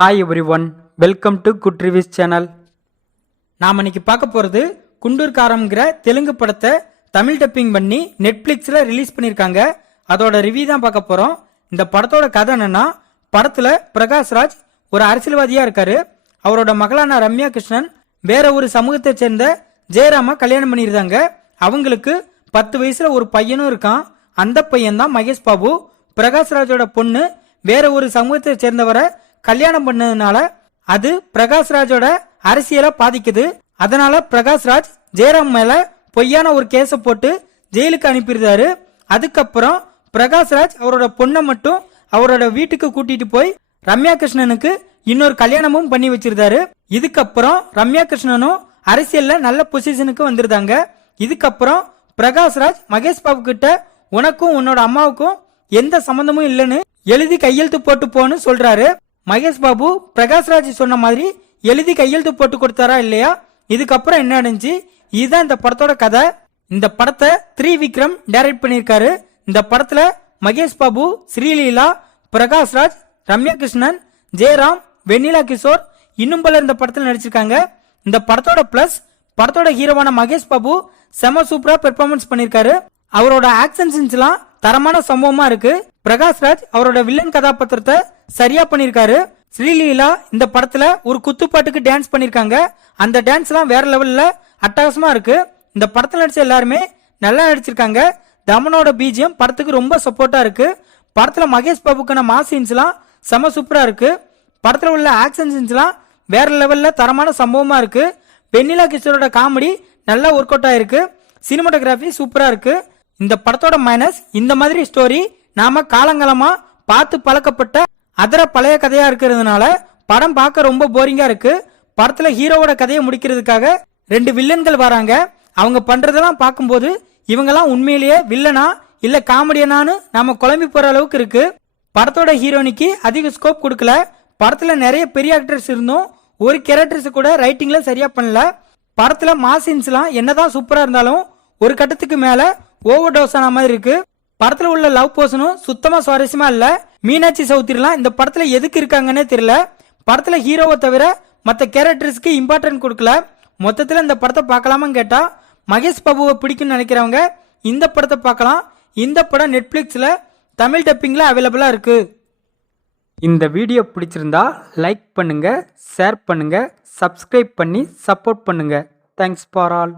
Hi everyone welcome to good reviews channel நாம் இன்னைக்கு பார்க்க போகிறது குண்டூர்காரம்ங்கிற தெலுங்கு படத்தை தமிழ் டப்பிங் பண்ணி நெட்ஃப்ளிக்ஸில் ரிலீஸ் பண்ணியிருக்காங்க. அதோட ரிவ்யூ தான் பார்க்க போகிறோம் இந்த படத்தோட கதை என்னன்னா படத்தில் பிரகாஷ்ராஜ் ஒரு அரசியல்வாதியாக இருக்காரு. அவரோட மகளான ரம்யா கிருஷ்ணன் வேற ஒரு சமூகத்தை சேர்ந்த ஜெயராமா கல்யாணம் பண்ணியிருந்தாங்க. அவங்களுக்கு பத்து வயசுல ஒரு பையனும் இருக்கான். அந்த பையன் தான் மகேஷ் பாபு. பிரகாஷ்ராஜோட பொண்ணு வேற ஒரு சமூகத்தை சேர்ந்தவரை கல்யாணம் பண்ணதுனால அது பிரகாஷ்ராஜோட அரசியலை பாதிக்குது. அதனால பிரகாஷ்ராஜ் ஜெயராம் மேல பொய்யான ஒரு கேஸை போட்டு ஜெயிலுக்கு அனுப்பியிருந்தாரு. அதுக்கப்புறம் பிரகாஷ்ராஜ் அவரோட பொண்ணை மட்டும் அவரோட வீட்டுக்கு கூட்டிட்டு போய் ரம்யா கிருஷ்ணனுக்கு இன்னொரு கல்யாணமும் பண்ணி வச்சிருந்தாரு. இதுக்கப்புறம் ரம்யா கிருஷ்ணனும் அரசியல்ல நல்ல பொசிஷனுக்கு வந்திருந்தாங்க. இதுக்கப்புறம் பிரகாஷ்ராஜ் மகேஷ் பாபு கிட்ட உனக்கும் உன்னோட அம்மாவுக்கும் எந்த சம்பந்தமும் இல்லைன்னு எழுதி கையெழுத்து போட்டு போன்னு சொல்றாரு. மகேஷ் பாபு பிரகாஷ்ராஜ் சொன்ன மாதிரி எழுதி கையெழுத்து போட்டு கொடுத்தாரா இல்லையா? இதுக்கப்புறம் என்ன நடந்துச்சு இதுதான் இந்த படத்தோட கதை. இந்த படத்தை த்ரீ விக்ரம் டைரக்ட் பண்ணியிருக்காரு. இந்த படத்துல மகேஷ் பாபு ஸ்ரீலீலா பிரகாஷ்ராஜ் ரம்யா கிருஷ்ணன் ஜெயராம் வெண்ணிலா கிஷோர் இன்னும் பலர் இந்த படத்தில் நடிச்சிருக்காங்க. இந்த படத்தோட பிளஸ் படத்தோட ஹீரோவான மகேஷ் பாபு செம சூப்பரா பெர்ஃபார்மன்ஸ் பண்ணிருக்காரு அவரோட ஆக்ஷன் சீன்ஸ்லாம் தரமான சம்பவமா இருக்கு. பிரகாஷ்ராஜ் அவரோட வில்லன் கதாபாத்திரத்தை சரியா பண்ணிருக்காரு. ஸ்ரீலீலா இந்த படத்துல ஒரு குத்துப்பாட்டுக்கு டான்ஸ் பண்ணிருக்காங்க. அந்த டான்ஸ்லாம் வேற லெவல்ல அட்டகாசமா இருக்கு. இந்த படத்துல நடிச்ச எல்லாருமே நல்லா நடிச்சிருக்காங்க. தமனோட பிஜிஎம் படத்துக்கு ரொம்ப சப்போர்ட்டா இருக்கு. படத்துல மகேஷ் பாபுக்கான மாஸ் சீன்ஸ்லாம் செம சூப்பரா இருக்கு. படத்துல உள்ள ஆக்ஷன் சீன்ஸ்லாம் வேற லெவல்ல தரமான சம்பவமா இருக்கு. வெண்ணிலா கிஷோரோட காமெடி நல்லா ஒர்க் அவுட் ஆயிருக்கு சினிமாட்டோகிராஃபி சூப்பரா இருக்கு. இந்த படத்தோட மைனஸ் இந்த மாதிரி ஸ்டோரி நாம காலங்காலமா பார்த்து பழக்கப்பட்ட அதர பழைய கதையா இருக்கிறதுனால படம் பார்க்க ரொம்ப போரிங்கா இருக்கு. படத்துல ஹீரோவோட கதையை முடிக்கிறதுக்காக ரெண்டு வில்லன்கள் வராங்க. அவங்க பண்றதெல்லாம் பார்க்கும்போது இவங்கெல்லாம் உண்மையிலேயே வில்லனா இல்ல காமெடியனான்னு நாம குழம்பி போற அளவுக்கு இருக்கு. படத்தோட ஹீரோனிக்கு அதிக ஸ்கோப் கொடுக்கல. படத்துல நிறைய பெரிய ஆக்டர்ஸ் இருந்தும் ஒரு கேரக்டர்ஸ் கூட ரைட்டிங்ல சரியா பண்ணல. படத்துல மாசின்ஸ்லாம் என்னதான் சூப்பரா இருந்தாலும் ஒரு கட்டத்துக்கு மேல ஓவர் டோஸ் ஆன மாதிரி இருக்கு. படத்துல உள்ள லவ் போர்ஷனும் சுத்தமா சுவாரஸ்யமா இல்ல? மீனாட்சி சௌத்ரிலாம் இந்த படத்துல எதுக்கு இருக்காங்கன்னே தெரியல. படத்துல ஹீரோவை தவிர மற்ற கேரக்டர்ஸ்க்கு இம்பார்ட்டன்ட் கொடுக்கல. மொத்தத்துல இந்த படத்தை பார்க்கலாமான்னு கேட்டா மகேஷ் பாபுவை பிடிக்கும்னு நினைக்கிறவங்க இந்த படத்தை பார்க்கலாம். இந்த படம் நெட்ஃப்ளிக்ஸில் தமிழ் டப்பிங்கில் அவைலபிளாக இருக்கு. இந்த வீடியோ பிடிச்சிருந்தா லைக் பண்ணுங்க ஷேர் பண்ணுங்க சப்ஸ்கிரைப் பண்ணி சப்போர்ட் பண்ணுங்க. Thanks for all